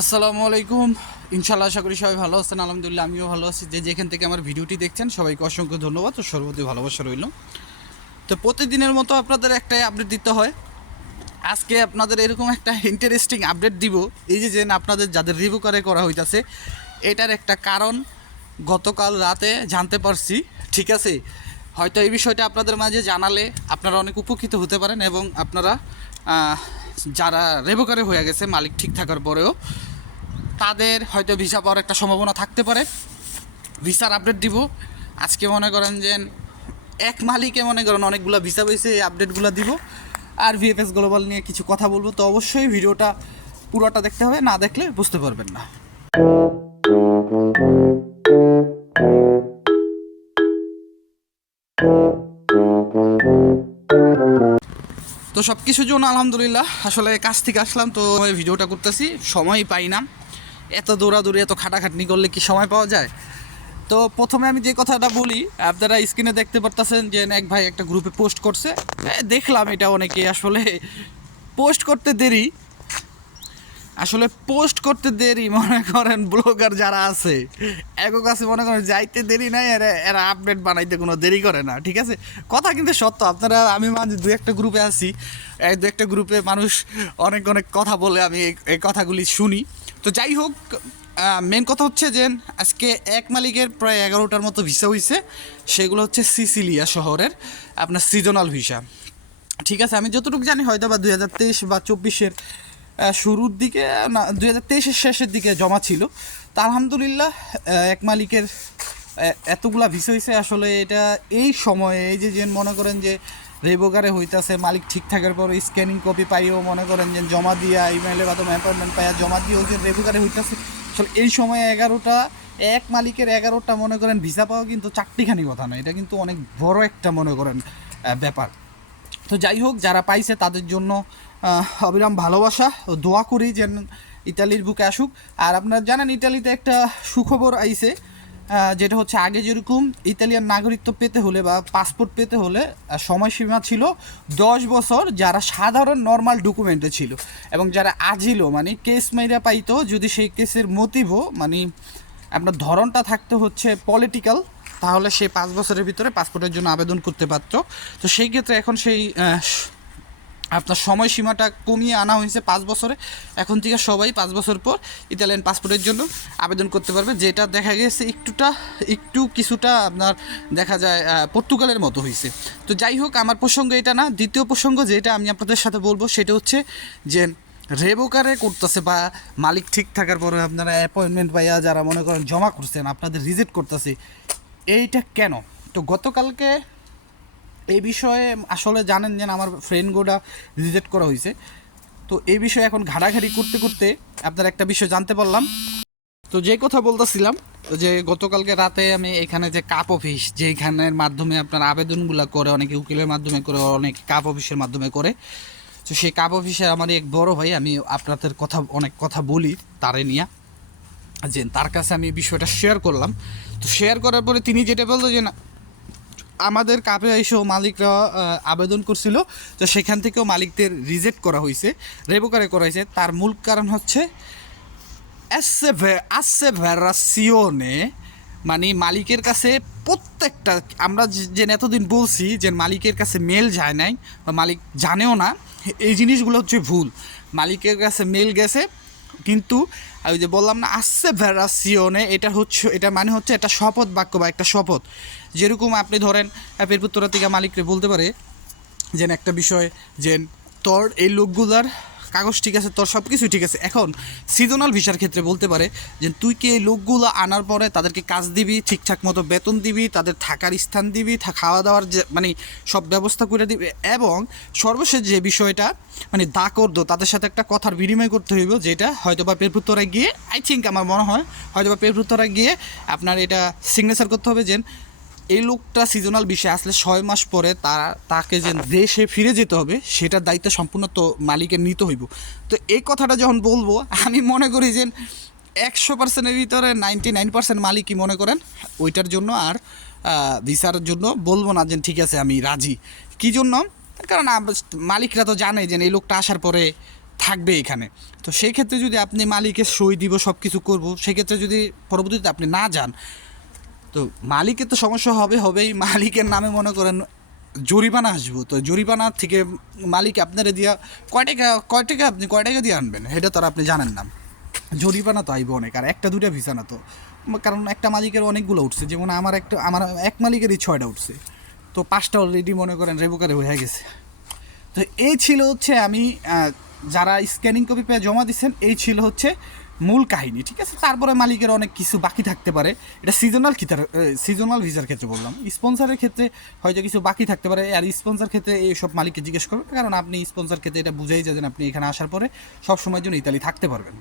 আসসালামু আলাইকুম। ইনশাআল্লাহ আশা করি সবাই ভালো আছেন। আলহামদুলিল্লাহ আমিও ভালো আছি। যেখান থেকে আমার ভিডিওটি দেখছেন সবাইকে অসংখ্য ধন্যবাদ ও সর্বদাই ভালোবাসা রইল। তো প্রতিদিনের মতো আপনাদের একটাই আপডেট দিতে হয়। আজকে আপনাদের এরকম একটা ইন্টারেস্টিং আপডেট দিব। এই যে আপনাদের যাদের রিভিউ করা হইতাছে, এটার একটা কারণ গতকাল রাতে জানতে পারছি। ঠিক আছে, হয়তো এই বিষয়টা আপনাদের মাঝে জানালে আপনারা অনেক উপকৃত হতে পারেন এবং আপনারা যারা রেভোকারে হয়ে গেছে মালিক ঠিক থাকার পরেও তাদের হয়তো ভিসা পাওয়ার একটা সম্ভাবনা থাকতে পারে। ভিসার আপডেট দিব আজকে। মনে করেন যে এক মালিকে মনে করেন অনেকগুলো ভিসা পেয়েছে, এই আপডেটগুলো দিব। আর ভিএফএস গ্লোবাল নিয়ে কিছু কথা বলবো। তো অবশ্যই ভিডিওটা পুরোটা দেখতে হবে, না দেখলে বুঝতে পারবেন না। তো সব কিছুর জন্য আলহামদুলিল্লাহ। আসলে কাজ থেকে আসলাম তো ভিডিওটা করতেছি, সময়ই পাই না। এত দৌড়াদৌড়ি এত খাটাখাটনি করলে কি সময় পাওয়া যায়? তো প্রথমে আমি যে কথাটা বলি, আপনারা স্ক্রিনে দেখতে পারতেছেন যে এক ভাই একটা গ্রুপে পোস্ট করছে। দেখলাম এটা অনেকে আসলে পোস্ট করতে দেরি, মনে করেন ব্লগার যারা আছে একক কাছে মনে করেন যাইতে দেরি নাই, এরা আপডেট বানাইতে কোনো দেরি করে না। ঠিক আছে, কথা কিন্তু সত্য। আপনারা আমি মাঝে দু একটা গ্রুপে আছি, দু একটা গ্রুপে মানুষ অনেক অনেক কথা বলে, আমি এই কথাগুলি শুনি। তো যাই হোক, মেন কথা হচ্ছে যে আজকে এক মালিকের প্রায় 11টার মতো ভিসা হয়েছে। সেগুলো হচ্ছে সিসিলিয়া শহরের আপনার সিজনাল ভিসা। ঠিক আছে, আমি যতটুকু জানি হয়তো বা 2023 বা 24-এর শুরুর দিকে, না 2023-এর শেষের দিকে জমা ছিল। তা আলহামদুলিল্লাহ এক মালিকের এতগুলা ভিসা হয়েছে। আসলে এটা এই সময়ে এই যে মনে করেন যে রেবোগারে হইতাছে, মালিক ঠিক থাকার পর স্ক্যানিং কপি পাইও মনে করেন যে জমা দিয়া, ইমেইলের মাধ্যমে অ্যাপয়েন্টমেন্ট পাইয়া জমা দিয়েও যে রেবোগারে হইতাছে। আসলে এই সময়ে 11টা, এক মালিকের 11টা মনে করেন ভিসা পাওয়া কিন্তু চারটিখানি কথা না, এটা কিন্তু অনেক বড় একটা মনে করেন ব্যাপার। তো যাই হোক, যারা পাইছে তাদের জন্য অবিরাম ভালোবাসা ও দোয়া করি যেন ইতালির বুকে আসুক। আর আপনারা জানেন ইতালিতে একটা সুখবর আইছে, যেটা হচ্ছে আগে যেরকম ইতালিয়ান নাগরিকত্ব পেতে হলে বা পাসপোর্ট পেতে হলে সময়সীমা ছিল 10 বছর, যারা সাধারণ নর্মাল ডকুমেন্টে ছিল, এবং যারা আজিলো মানে কেস মাইরা পাইতো, যদি সেই কেসের মোটিভও মানে আপনার ধরনটা থাকতে হচ্ছে পলিটিক্যাল, তাহলে সে 5 বছরের ভিতরে পাসপোর্টের জন্য আবেদন করতে পারত। তো সেই ক্ষেত্রে এখন সেই আপনার সময়সীমাটা কমিয়ে আনা হয়েছে 5 বছরে। এখন থেকে সবাই 5 বছর পর ইতালিয়ান পাসপোর্টের জন্য আবেদন করতে পারবে, যেটা দেখা গেছে একটু কিছুটা আপনার দেখা যায় পর্তুগালের মতো হয়েছে। তো যাই হোক, আমার প্রসঙ্গ এটা না। দ্বিতীয় প্রসঙ্গ যেটা আমি আপনাদের সাথে বলবো সেটা হচ্ছে যে রেবোকারে করতেছে বা মালিক ঠিক থাকার পরে আপনারা অ্যাপয়েন্টমেন্ট পাইয়া যারা মনে করেন জমা করছেন আপনাদের রিজেক্ট করতেছে, এইটা কেন? তো গতকালকে এই বিষয়ে আসলে জানেন যে আমার ফ্রেন্ডগুলো রিজেক্ট করা হয়েছে। তো এই বিষয়ে এখন ঘাটাঘাটি করতে করতে আপনার একটা বিষয় জানতে পারলাম। তো যে কথা বলতেছিলাম, যে গতকালকে রাতে আমি এখানে যে কাপ অফিস, যেখানের মাধ্যমে আপনার আবেদনগুলো করে, অনেকে উকিলের মাধ্যমে করে, অনেকে কাপ অফিসের মাধ্যমে করে। তো সেই কাপ অফিসের আমার এক বড় ভাই, আমি আপনাদের অনেক কথা বলি তারে নিয়ে, যে তার কাছে আমি বিষয়টা শেয়ার করলাম। তো শেয়ার করার পরে তিনি যেটা বলতো যে না, আমাদের কাপে এসেও মালিকরা আবেদন করছিল, তো সেখান থেকেও মালিকদের রিজেক্ট করা হয়েছে, রেভোকারে করা হয়েছে। তার মূল কারণ হচ্ছে আসেভারাসিওনে, মানে মালিকের কাছে প্রত্যেকটা, আমরা যে এতদিন বলছি যে মালিকের কাছে মেল যায় নাই বা মালিক জানেও না, এই জিনিসগুলো হচ্ছে ভুল। মালিকের কাছে মেল গেছে, কিন্তু ওই যে বললাম না আসেভারাসিওনে, এটা মানে হচ্ছে একটা শপথ বাক্য বা একটা শপথ। যেরকম আপনি ধরেন পেরপুত্তরা থেকে মালিকরে বলতে পারে যে একটা বিষয়, যে তোর এই লোকগুলার কাগজ ঠিক আছে, তোর সব কিছুই ঠিক আছে। এখন সিজনাল ভিসার ক্ষেত্রে বলতে পারে যে তুই কি এই লোকগুলো আনার পরে তাদেরকে কাজ দিবি, ঠিকঠাক মতো বেতন দিবি, তাদের থাকার স্থান দিবি, খাওয়া দাওয়ার যে মানে সব ব্যবস্থা করে দিবি, এবং সর্বশেষ যে বিষয়টা মানে দাকর্দ, তাদের সাথে একটা কথার বিনিময় করতে হইব, যেটা হয়তো বা পেরপুত্তরায় গিয়ে, আই থিঙ্ক আমার মনে হয় হয়তো বা পেরপুত্তরায় গিয়ে আপনার এটা সিগনেচার করতে হবে যে এই লোকটা সিজনাল বিষয় আসলে 6 মাস পরে তাকে যে দেশে ফিরে যেতে হবে, সেটার দায়িত্ব সম্পূর্ণ তো মালিকের নিতে হইব। তো এই কথাটা যখন বলবো, আমি মনে করি যে 100%-এর ভিতরে 99% মালিকই মনে করেন ওইটার জন্য আর ভিসার জন্য বলবো না যে ঠিক আছে আমি রাজি। কী জন্য? কারণ মালিকরা তো জানে যে এই লোকটা আসার পরে থাকবে এখানে। তো সেই ক্ষেত্রে যদি আপনি মালিকের সই দিব সব কিছু করবো, সেক্ষেত্রে যদি পরবর্তীতে আপনি না যান, তো মালিকের তো সমস্যা হবেই। মালিকের নামে মনে করেন জরিমানা আসবো, তো জরিমানা থেকে মালিক আপনারা দিয়া কয় টাকা আপনি কয় টাকা দিয়ে আনবেন সেটা তো আর আপনি জানেন না। জরিমানা তো আইব অনেক, আর একটা দুইটা ভিসা না তো, কারণ একটা মালিকের অনেকগুলো উঠছে, যেমন আমার এক মালিকেরই 6টা উঠছে, তো 5টা অলরেডি মনে করেন রেবুকারে হয়ে গেছে। তো এই ছিল হচ্ছে আমি যারা স্ক্যানিং কপি পেয়ে জমা দিচ্ছেন, এই ছিল হচ্ছে মূল কাহিনী, ঠিক আছে। তারপরে মালিকের অনেক কিছু বাকি থাকতে পারে, এটা সিজনাল ভিসার ক্ষেত্রে বললাম। স্পন্সরের ক্ষেত্রে হয়তো কিছু বাকি থাকতে পারে, আর স্পন্সর ক্ষেত্রে এইসব মালিককে জিজ্ঞেস করবেন, কারণ আপনি স্পন্সর ক্ষেত্রে এটা বুঝেই যাবেন আপনি এখানে আসার পরে সব সময়ের জন্য ইতালি থাকতে পারবেন।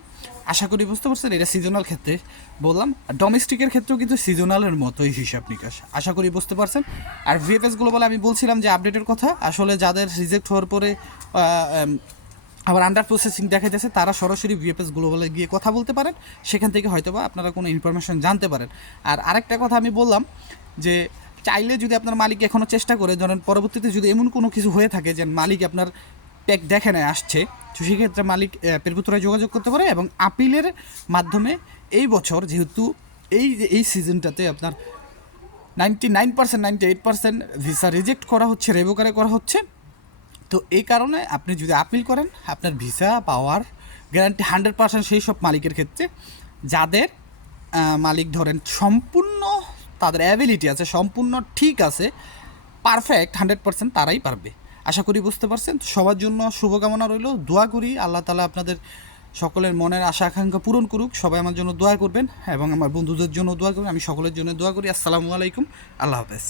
আশা করি বুঝতে পারছেন, এটা সিজনাল ক্ষেত্রে বললাম। আর ডোমেস্টিকের ক্ষেত্রেও কিন্তু সিজনালের মতোই হিসাব নিকাশ, আশা করি বুঝতে পারছেন। আর ভিএফএস গ্লোবাল আমি বলছিলাম যে আপডেটের কথা, আসলে যাদের রিজেক্ট হওয়ার পরে আবার আন্ডার প্রসেসিং দেখা যাচ্ছে, তারা সরাসরি ভিএফএস গ্লোবালে গিয়ে কথা বলতে পারেন, সেখান থেকে হয়তোবা আপনারা কোনো ইনফরমেশন জানতে পারেন। আর আরেকটা কথা আমি বললাম যে চাইলে যদি আপনার মালিক এখনও চেষ্টা করে, ধরেন পরবর্তীতে যদি এমন কোনো কিছু হয়ে থাকে যে মালিক আপনার প্যাক দেখে নেয় আসছে, তো সেক্ষেত্রে মালিক পেরপুতরায় যোগাযোগ করতে পারে, এবং আপিলের মাধ্যমে এই বছর যেহেতু এই সিজনটাতে আপনার 98% ভিসা রিজেক্ট করা হচ্ছে, রেভোকারে করা হচ্ছে, তো এই কারণে আপনি যদি আপিল করেন আপনার ভিসা পাওয়ার গ্যারান্টি 100% সেই সব মালিকের ক্ষেত্রে যাদের মালিক ধরেন সম্পূর্ণ তাদের অ্যাবিলিটি আছে, সম্পূর্ণ ঠিক আছে, পারফেক্ট 100%, তারাই পারবে। আশা করি বুঝতে পারছেন। সবার জন্য শুভকামনা রইল, দোয়া করি আল্লাহ তালা আপনাদের সকলের মনের আশা আকাঙ্ক্ষা পূরণ করুক। সবাই আমার জন্য দোয়া করবেন এবং আমার বন্ধুদের জন্য দোয়া করবেন, আমি সকলের জন্য দোয়া করি। আসসালামু আলাইকুম, আল্লাহ হাফেজ।